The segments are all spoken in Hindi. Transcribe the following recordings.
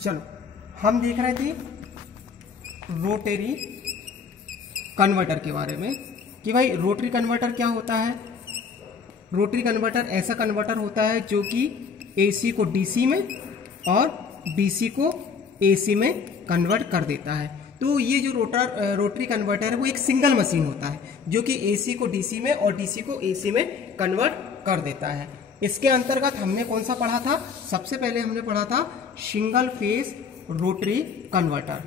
चलो हम देख रहे थे रोटरी कन्वर्टर के बारे में कि भाई रोटरी कन्वर्टर क्या होता है। रोटरी कन्वर्टर ऐसा कन्वर्टर होता है जो कि एसी को डीसी में और डीसी को एसी में कन्वर्ट कर देता है। तो ये जो रोटरी कन्वर्टर है वो एक सिंगल मशीन होता है जो कि एसी को डीसी में और डीसी को एसी में कन्वर्ट कर देता है। इसके अंतर्गत हमने कौन सा पढ़ा था? सबसे पहले हमने पढ़ा था सिंगल फेज रोटरी कन्वर्टर।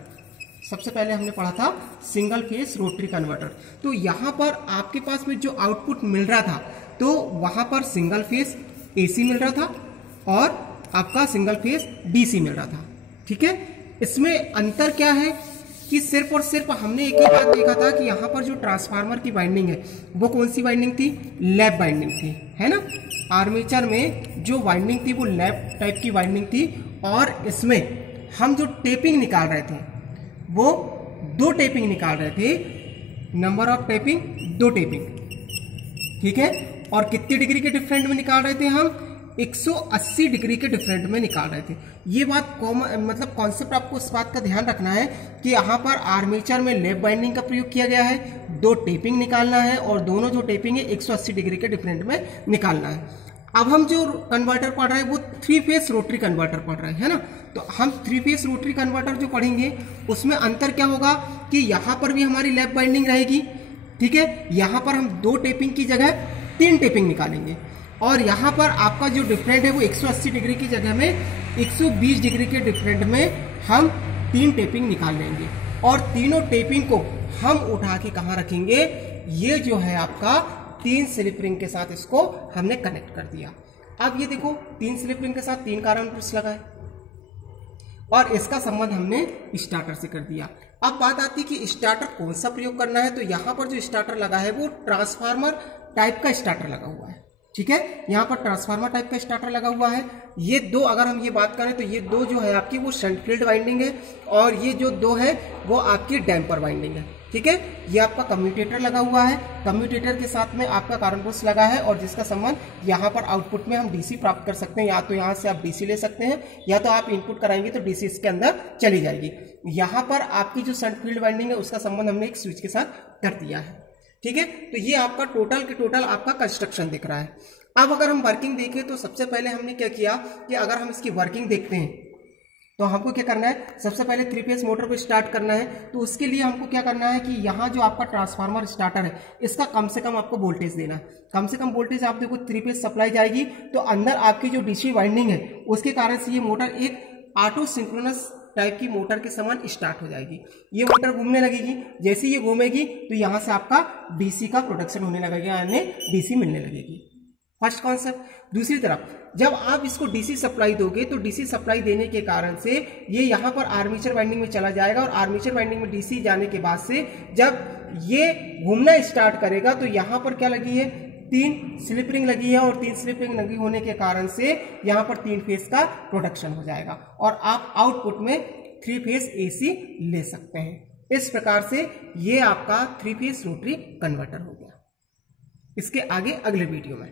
सबसे पहले हमने पढ़ा था सिंगल फेज रोटरी कन्वर्टर। तो यहाँ पर आपके पास में जो आउटपुट मिल रहा था तो वहाँ पर सिंगल फेज एसी मिल रहा था और आपका सिंगल फेज डीसी मिल रहा था। ठीक है, इसमें अंतर क्या है कि सिर्फ और सिर्फ हमने एक ही बात देखा था कि यहाँ पर जो ट्रांसफार्मर की वाइंडिंग है वो कौन सी वाइंडिंग थी? लैप वाइंडिंग थी, है ना। आर्मेचर में जो वाइंडिंग थी वो लैप टाइप की वाइंडिंग थी और इसमें हम जो टेपिंग निकाल रहे थे वो 2 टेपिंग निकाल रहे थे। नंबर ऑफ टेपिंग 2 टेपिंग, ठीक है। और कितने डिग्री के डिफरेंट में निकाल रहे थे हम? 180 डिग्री के डिफरेंट में निकाल रहे थे। ये बात कॉमन मतलब कॉन्सेप्ट आपको इस बात का ध्यान रखना है कि यहाँ पर आर्मेचर में लैप बाइंडिंग का प्रयोग किया गया है, 2 टेपिंग निकालना है और दोनों जो टेपिंग है 180 डिग्री के डिफरेंट में निकालना है। अब हम जो कन्वर्टर पढ़ रहे हैं वो 3 फेज रोटरी कन्वर्टर पढ़ रहे हैं, है ना। तो हम 3 फेज रोटरी कन्वर्टर जो पढ़ेंगे उसमें अंतर क्या होगा कि यहाँ पर भी हमारी लैप बाइंडिंग रहेगी, ठीक है। यहाँ पर हम 2 टेपिंग की जगह 3 टेपिंग निकालेंगे और यहाँ पर आपका जो डिफरेंट है वो 180 डिग्री की जगह में 120 डिग्री के डिफरेंट में हम 3 टेपिंग निकाल लेंगे और तीनों टेपिंग को हम उठा के कहाँ रखेंगे? ये जो है आपका 3 स्लिप रिंग के साथ इसको हमने कनेक्ट कर दिया। अब ये देखो 3 स्लिप रिंग के साथ 3 कारण पुरुष लगा है और इसका संबंध हमने स्टार्टर से कर दिया। अब बात आती है कि स्टार्टर कौन सा प्रयोग करना है। तो यहाँ पर जो स्टार्टर लगा है वो ट्रांसफार्मर टाइप का स्टार्टर लगा हुआ है, ठीक है। यहाँ पर ट्रांसफार्मर टाइप का स्टार्टर लगा हुआ है। ये 2 अगर हम ये बात करें तो ये 2 जो है आपकी वो शंट फील्ड वाइंडिंग है और ये जो 2 है वो आपकी डैम्पर वाइंडिंग है, ठीक है। ये आपका कम्यूटेटर लगा हुआ है, कम्यूटेटर के साथ में आपका कारण पुरुष लगा है और जिसका संबंध यहाँ पर आउटपुट में हम डीसी प्राप्त कर सकते हैं। या तो यहाँ से आप डीसी ले सकते हैं या तो आप इनपुट कराएंगे तो डीसी इसके अंदर चली जाएगी। यहाँ पर आपकी जो शंट फील्ड वाइंडिंग है उसका संबंध हमने एक स्विच के साथ कर दिया है, ठीक है। तो ये आपका टोटल के टोटल आपका कंस्ट्रक्शन दिख रहा है। अब अगर हम वर्किंग देखें तो सबसे पहले हमने क्या किया कि अगर हम इसकी वर्किंग देखते हैं तो हमको क्या करना है? सबसे पहले 3 फेज मोटर को स्टार्ट करना है। तो उसके लिए हमको क्या करना है कि यहाँ जो आपका ट्रांसफार्मर स्टार्टर है इसका कम से कम आपको वोल्टेज देना है। कम से कम वोल्टेज आप देखो 3 फेज सप्लाई जाएगी तो अंदर आपकी जो डीसी वाइंडिंग है उसके कारण से ये मोटर एक ऑटो सिंक्रोनस टाइप की मोटर के समान स्टार्ट हो जाएगी। ये मोटर घूमने लगेगी, जैसे ये घूमेगी तो यहाँ से आपका डीसी का प्रोडक्शन होने लगेगा, यानी डीसी मिलने लगेगी। First concept. दूसरी तरफ जब आप इसको डीसी सप्लाई दोगे तो डीसी सप्लाई देने के कारण से ये यहाँ पर आर्मेचर वाइंडिंग में चला जाएगा और आर्मेचर वाइंडिंग में डीसी जाने के बाद से जब ये घूमना स्टार्ट करेगा तो यहाँ पर क्या लगी है? 3 स्लिप रिंग लगी है और 3 स्लिप रिंग लगी होने के कारण से यहाँ पर 3 फेज का प्रोडक्शन हो जाएगा और आप आउटपुट में 3 फेज एसी ले सकते हैं। इस प्रकार से ये आपका 3 फेज रोटरी कन्वर्टर हो गया। इसके आगे अगले वीडियो में